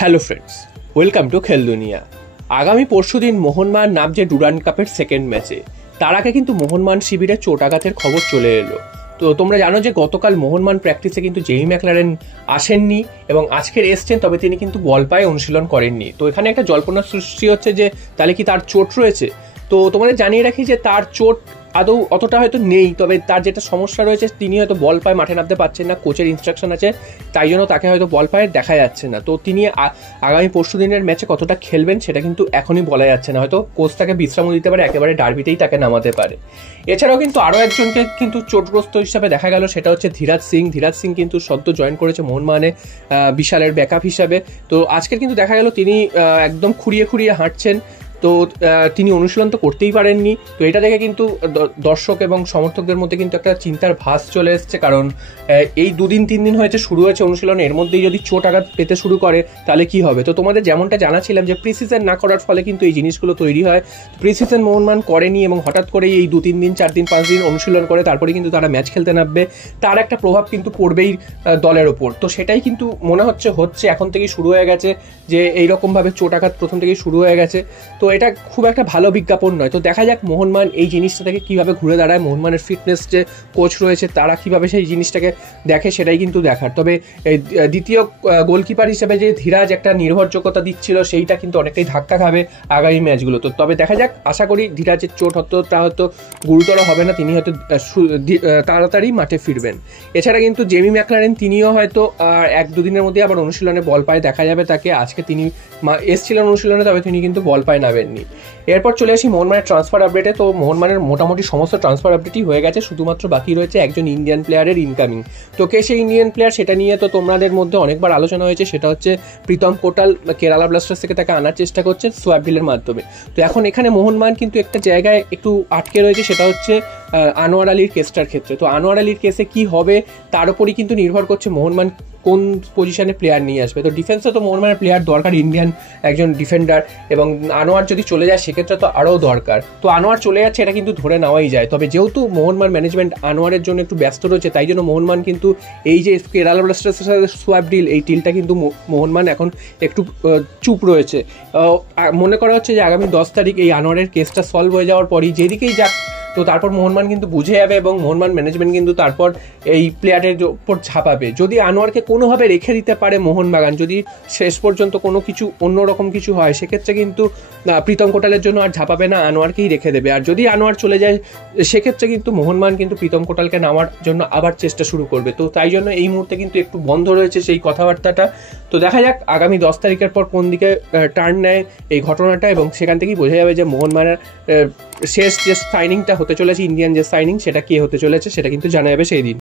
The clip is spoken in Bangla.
হ্যালো ফ্রেন্ডস, ওয়েলকাম টু খেল দুনিয়া। আগামী পরশুদিন মোহনবাগান নামছে ডুরান্ড কাপের সেকেন্ড ম্যাচে। তার আগে কিন্তু মোহনবাগান শিবিরে চোট আঘাতের খবর চলে এলো। তো তোমরা জানো যে গতকাল মোহনবাগান প্র্যাকটিসে কিন্তু জেমি ম্যাকলারেন আসেননি এবং আজকের এসছেন, তবে তিনি কিন্তু বল পায়ে অনুশীলন করেননি। তো এখানে একটা জল্পনা সৃষ্টি হচ্ছে যে তাহলে কি তার চোট রয়েছে। তো তোমাদের জানিয়ে রাখি যে তার চোট আদৌ অতটা হয়তো নেই, তবে তার যেটা সমস্যা রয়েছে তিনি হয়তো বল পায়ে মাঠে নামতে পারছেন না, কোচের ইনস্ট্রাকশন আছে, তাই জন্য তাকে হয়তো বল পায়ে দেখা যাচ্ছে না। তো তিনি আগামী পরশু দিনের ম্যাচে কতটা খেলবেন সেটা কিন্তু এখনই বলা যাচ্ছে না, হয়তো কোচ তাকে বিশ্রামও দিতে পারে, একেবারে ডার্বিতেই তাকে নামাতে পারে। এছাড়াও কিন্তু আরও একজনকে কিন্তু চোটগ্রস্ত হিসাবে দেখা গেল, সেটা হচ্ছে ধীরাজ সিং কিন্তু সদ্য জয়েন করেছে মোহনবাগানে বিশালের ব্যাকআপ হিসাবে। তো আজকের কিন্তু দেখা গেল তিনি একদম খুঁড়িয়ে হাঁটছেন, তো তিনি অনুশীলন তো করতেই পারেননি। তো এটা দেখে কিন্তু দর্শক এবং সমর্থকদের মধ্যে কিন্তু একটা চিন্তার ভাস চলে এসছে, কারণ এই 2-3 দিন হয়েছে শুরু হয়েছে অনুশীলন, এর মধ্যেই যদি চোট আঘাত পেতে শুরু করে তাহলে কি হবে। তো তোমাদের যেমনটা জানাছিলাম যে প্রিসিজন না করার ফলে কিন্তু এই জিনিসগুলো তৈরি হয়। প্রিসিজন মোহনবাগান করেনি এবং হঠাৎ করেই এই 2-3 দিন 4 দিন 5 দিন অনুশীলন করে তারপরে কিন্তু তারা ম্যাচ খেলতে নামবে, তার একটা প্রভাব কিন্তু পড়বেই দলের ওপর। তো সেটাই কিন্তু মনে হচ্ছে এখন থেকেই শুরু হয়ে গেছে, যে এইরকমভাবে চোট আঘাত প্রথম থেকেই শুরু হয়ে গেছে। তো এটা খুব একটা ভালো বিজ্ঞাপন নয়। তো দেখা যাক মোহনবাগান এই জিনিসটা থেকে কীভাবে ঘুরে দাঁড়ায়, মোহনবাগানের ফিটনেস যে কোচ রয়েছে তারা কীভাবে সেই জিনিসটাকে দেখে সেটাই কিন্তু দেখার। তবে দ্বিতীয় গোলকিপার হিসেবে যে ধীরাজ একটা নির্ভরযোগ্যতা দিচ্ছিল সেইটা কিন্তু অনেকটাই ধাক্কা খাবে আগামী ম্যাচগুলো। তো তবে দেখা যাক, আশা করি ধীরাজের চোট হয়তো গুরুতর হবে না, তিনি হয়তো তাড়াতাড়ি মাঠে ফিরবেন। এছাড়া কিন্তু জেমি ম্যাকলারেন তিনিও হয়তো 1-2 দিনের মধ্যে আবার অনুশীলনে বল পায়ে দেখা যাবে তাকে। আজকে তিনি এসছিলেন অনুশীলনে, তবে তিনি কিন্তু বল পায়ে নামেননি। এরপর চলে আসি মোহনবাগানের ট্রান্সফার আপডেটে। তো মোহনবাগানের মোটামুটি সমস্ত ট্রান্সফার আপডেটই হয়ে গেছে, শুধুমাত্র বাকি রয়েছে একজন ইন্ডিয়ান প্লেয়ারের ইনকামিং। তো কে সেই ইন্ডিয়ান প্লেয়ার সেটা নিয়ে তো তোমাদের মধ্যে অনেকবার আলোচনা হয়েছে, সেটা হচ্ছে প্রীতম কোটাল কেরালা ব্লাস্টার্স থেকে তাকে আনার চেষ্টা করছে সোয়াপ ডিলের মাধ্যমে। তো এখন এখানে মোহনবাগান কিন্তু একটা জায়গায় একটু আটকে রয়েছে, সেটা হচ্ছে আনোয়ার আলীর কেসটার ক্ষেত্রে। তো আনোয়ার আলীর কেসে কি হবে তার উপরই কিন্তু নির্ভর করছে মোহনবাগান কোন পজিশনে প্লেয়ার নিয়ে আসবে। তো ডিফেন্সে তো মোহনবাগানের প্লেয়ার দরকার, ইন্ডিয়ান একজন ডিফেন্ডার, এবং আনোয়ার যদি চলে যায় সেক্ষেত্রে তো আরও দরকার। তো আনোয়ার চলে যাচ্ছে এটা কিন্তু ধরে নেওয়াই যায়, তবে যেহেতু মোহনবাগান ম্যানেজমেন্ট আনোয়ারের জন্য একটু ব্যস্ত রয়েছে, তাই জন্য মোহনবাগান কিন্তু এই যে কেরালা ব্লাস্টার্সের সাথে সোয়াপ ডিল, এই ডিলটা কিন্তু মোহনবাগান এখন একটু চুপ রয়েছে। মনে করা হচ্ছে যে আগামী 10 তারিখ এই আনোয়ারের কেসটা সলভ হয়ে যাওয়ার পরই যেদিকেই যাক, তো তারপর মোহনবাগান কিন্তু বুঝে যাবে এবং মোহনবাগান ম্যানেজমেন্ট কিন্তু তারপর এই প্লেয়ারের উপর ঝাঁপাবে। যদি আনোয়ারকে কোনোভাবে রেখে দিতে পারে মোহনবাগান, যদি শেষ পর্যন্ত কোনো কিছু অন্যরকম কিছু হয়, সেক্ষেত্রে কিন্তু প্রীতম কোটালের জন্য আর ঝাঁপাবে না, আনোয়ারকেই রেখে দেবে। আর যদি আনোয়ার চলে যায় সেক্ষেত্রে কিন্তু মোহনবাগান কিন্তু প্রীতম কোটালকে নেওয়ার জন্য আবার চেষ্টা শুরু করবে। তো তাই জন্য এই মুহূর্তে কিন্তু একটু বন্ধ রয়েছে সেই কথাবার্তাটা। তো দেখা যাক আগামী 10 তারিখের পর কোন দিকে টার্ন নেয় এই ঘটনাটা, এবং সেখান থেকেই বোঝা যাবে যে মোহনবাগানের শেষ যে সাইনিংটা হতে চলেছে, ইন্ডিয়ান যে সাইনিং, সেটা কে হতে চলেছে সেটা কিন্তু জানা যাবে সেই দিন।